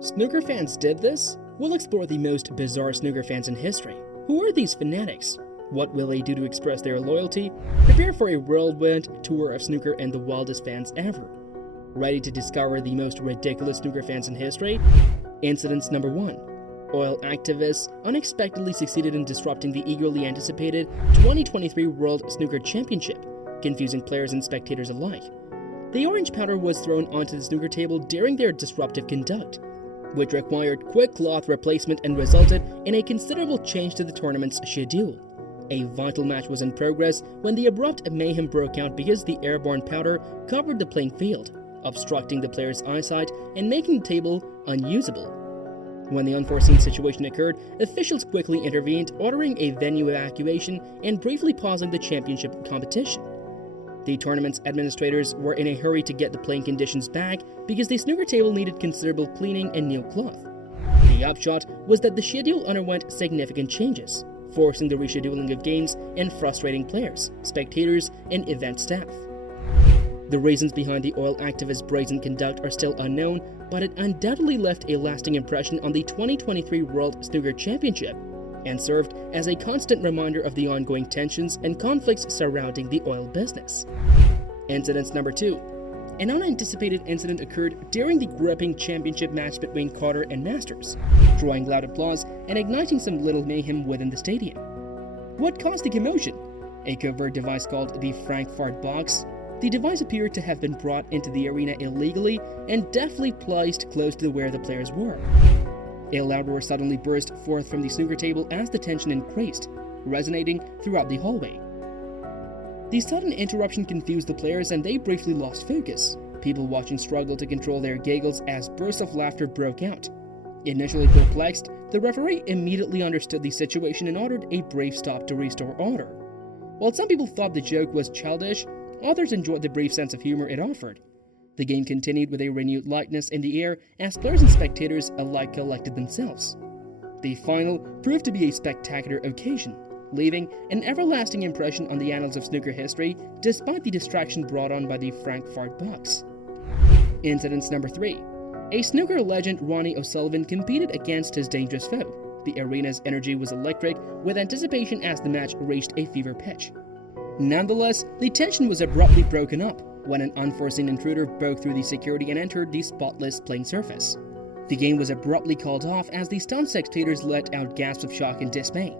Snooker fans did this? We'll explore the most bizarre snooker fans in history. Who are these fanatics? What will they do to express their loyalty? Prepare for a whirlwind tour of snooker and the wildest fans ever. Ready to discover the most ridiculous snooker fans in history? Incidents number 1. Oil activists unexpectedly succeeded in disrupting the eagerly anticipated 2023 World Snooker Championship, confusing players and spectators alike. The orange powder was thrown onto the snooker table during their disruptive conduct, which required quick cloth replacement and resulted in a considerable change to the tournament's schedule. A vital match was in progress when the abrupt mayhem broke out because the airborne powder covered the playing field, obstructing the players' eyesight and making the table unusable. When the unforeseen situation occurred, officials quickly intervened, ordering a venue evacuation and briefly pausing the championship competition. The tournament's administrators were in a hurry to get the playing conditions back because the snooker table needed considerable cleaning and new cloth. The upshot was that the schedule underwent significant changes, forcing the rescheduling of games and frustrating players, spectators, and event staff. The reasons behind the oil activists' brazen conduct are still unknown, but it undoubtedly left a lasting impression on the 2023 World Snooker Championship and served as a constant reminder of the ongoing tensions and conflicts surrounding the oil business. Incidents number 2. An unanticipated incident occurred during the gripping championship match between Carter and Masters, drawing loud applause and igniting some little mayhem within the stadium. What caused the commotion? A covert device called the Frankfurt box. The device appeared to have been brought into the arena illegally and deftly placed close to where the players were. A loud roar suddenly burst forth from the snooker table as the tension increased, resonating throughout the hallway. The sudden interruption confused the players and they briefly lost focus. People watching struggled to control their giggles as bursts of laughter broke out. Initially perplexed, the referee immediately understood the situation and ordered a brief stop to restore order. While some people thought the joke was childish, others enjoyed the brief sense of humor it offered. The game continued with a renewed lightness in the air as players and spectators alike collected themselves. The final proved to be a spectacular occasion, leaving an everlasting impression on the annals of snooker history despite the distraction brought on by the Frankfurt box. Incidents number 3. A snooker legend, Ronnie O'Sullivan, competed against his dangerous foe. The arena's energy was electric, with anticipation as the match reached a fever pitch. Nonetheless, the tension was abruptly broken up when an unforeseen intruder broke through the security and entered the spotless playing surface. The game was abruptly called off as the stunned spectators let out gasps of shock and dismay.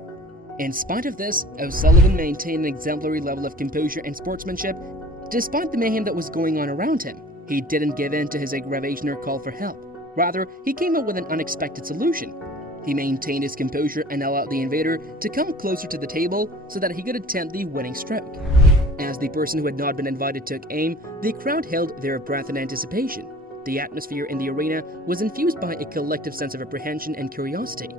In spite of this, O'Sullivan maintained an exemplary level of composure and sportsmanship despite the mayhem that was going on around him. He didn't give in to his aggravation or call for help. Rather, he came up with an unexpected solution. He maintained his composure and allowed the invader to come closer to the table so that he could attempt the winning stroke. As the person who had not been invited took aim, the crowd held their breath in anticipation. The atmosphere in the arena was infused by a collective sense of apprehension and curiosity.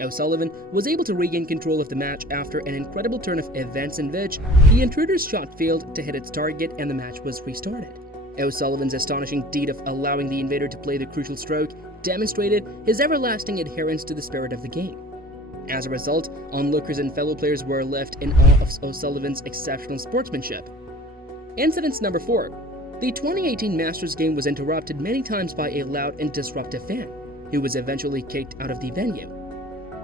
O'Sullivan was able to regain control of the match after an incredible turn of events in which the intruder's shot failed to hit its target and the match was restarted. O'Sullivan's astonishing deed of allowing the invader to play the crucial stroke demonstrated his everlasting adherence to the spirit of the game. As a result, onlookers and fellow players were left in awe of O'Sullivan's exceptional sportsmanship. Incidents number 4. The 2018 Masters game was interrupted many times by a loud and disruptive fan, who was eventually kicked out of the venue.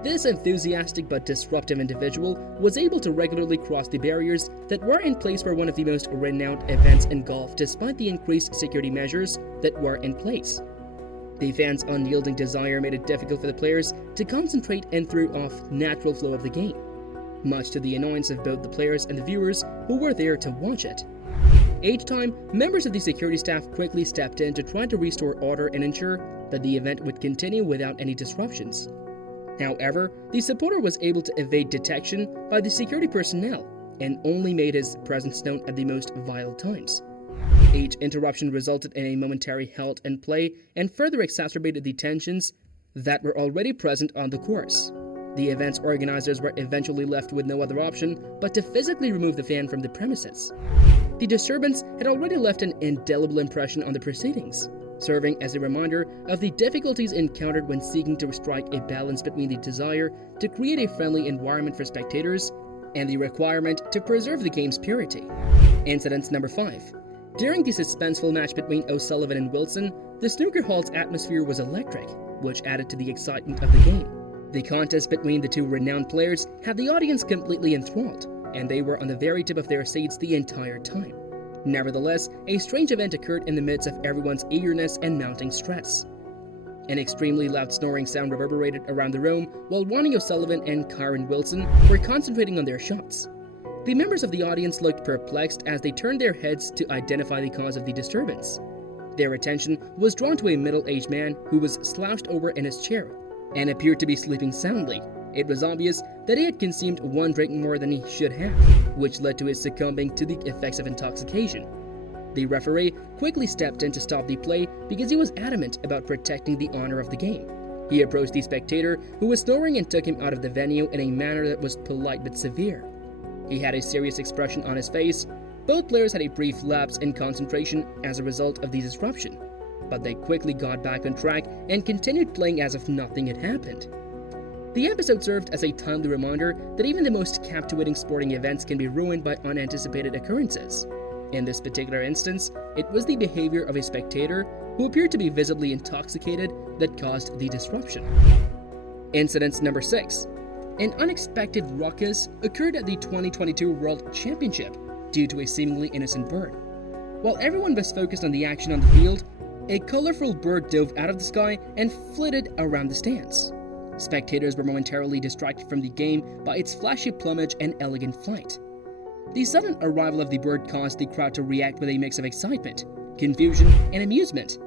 This enthusiastic but disruptive individual was able to regularly cross the barriers that were in place for one of the most renowned events in golf despite the increased security measures that were in place. The fans' unyielding desire made it difficult for the players to concentrate and threw off natural flow of the game, much to the annoyance of both the players and the viewers who were there to watch it. Each time, members of the security staff quickly stepped in to try to restore order and ensure that the event would continue without any disruptions. However, the supporter was able to evade detection by the security personnel and only made his presence known at the most vital times. Each interruption resulted in a momentary halt in play and further exacerbated the tensions that were already present on the course. The event's organizers were eventually left with no other option but to physically remove the fan from the premises. The disturbance had already left an indelible impression on the proceedings, serving as a reminder of the difficulties encountered when seeking to strike a balance between the desire to create a friendly environment for spectators and the requirement to preserve the game's purity. Incidents number 5. During the suspenseful match between O'Sullivan and Wilson, the snooker hall's atmosphere was electric, which added to the excitement of the game. The contest between the two renowned players had the audience completely enthralled, and they were on the very tip of their seats the entire time. Nevertheless, a strange event occurred in the midst of everyone's eagerness and mounting stress. An extremely loud snoring sound reverberated around the room while Ronnie O'Sullivan and Karen Wilson were concentrating on their shots. The members of the audience looked perplexed as they turned their heads to identify the cause of the disturbance. Their attention was drawn to a middle-aged man who was slouched over in his chair and appeared to be sleeping soundly. It was obvious that he had consumed one drink more than he should have, which led to his succumbing to the effects of intoxication. The referee quickly stepped in to stop the play because he was adamant about protecting the honor of the game. He approached the spectator who was snoring and took him out of the venue in a manner that was polite but severe. He had a serious expression on his face. Both players had a brief lapse in concentration as a result of the disruption, but they quickly got back on track and continued playing as if nothing had happened. The episode served as a timely reminder that even the most captivating sporting events can be ruined by unanticipated occurrences. In this particular instance, it was the behavior of a spectator who appeared to be visibly intoxicated that caused the disruption. Incident number 6. An unexpected ruckus occurred at the 2022 World Championship due to a seemingly innocent bird. While everyone was focused on the action on the field, a colorful bird dove out of the sky and flitted around the stands. Spectators were momentarily distracted from the game by its flashy plumage and elegant flight. The sudden arrival of the bird caused the crowd to react with a mix of excitement, confusion, and amusement.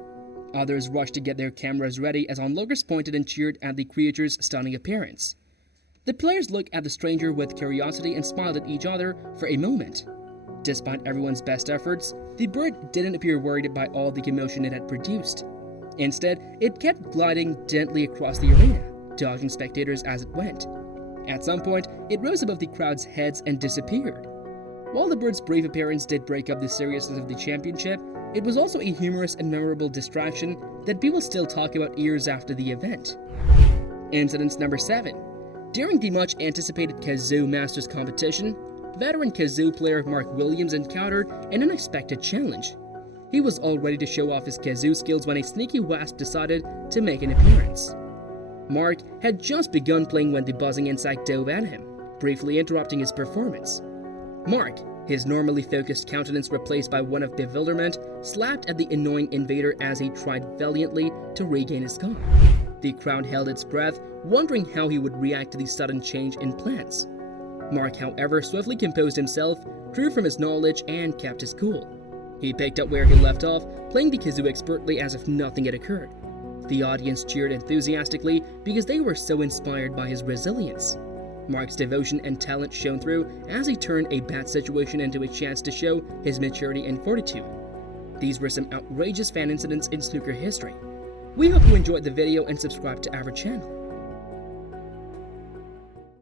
Others rushed to get their cameras ready as onlookers pointed and cheered at the creature's stunning appearance. The players looked at the stranger with curiosity and smiled at each other for a moment. Despite everyone's best efforts, the bird didn't appear worried by all the commotion it had produced. Instead, it kept gliding gently across the arena, dodging spectators as it went. At some point, it rose above the crowd's heads and disappeared. While the bird's brief appearance did break up the seriousness of the championship, it was also a humorous and memorable distraction that people still talk about years after the event. Incident number 7. During the much-anticipated Kazoo Masters competition, veteran Kazoo player Mark Williams encountered an unexpected challenge. He was all ready to show off his Kazoo skills when a sneaky wasp decided to make an appearance. Mark had just begun playing when the buzzing insect dove at him, briefly interrupting his performance. Mark, his normally focused countenance replaced by one of bewilderment, slapped at the annoying invader as he tried valiantly to regain his calm. The crowd held its breath, wondering how he would react to the sudden change in plans. Mark, however, swiftly composed himself, drew from his knowledge, and kept his cool. He picked up where he left off, playing the kazoo expertly as if nothing had occurred. The audience cheered enthusiastically because they were so inspired by his resilience. Mark's devotion and talent shone through as he turned a bad situation into a chance to show his maturity and fortitude. These were some outrageous fan incidents in snooker history. We hope you enjoyed the video and subscribe to our channel.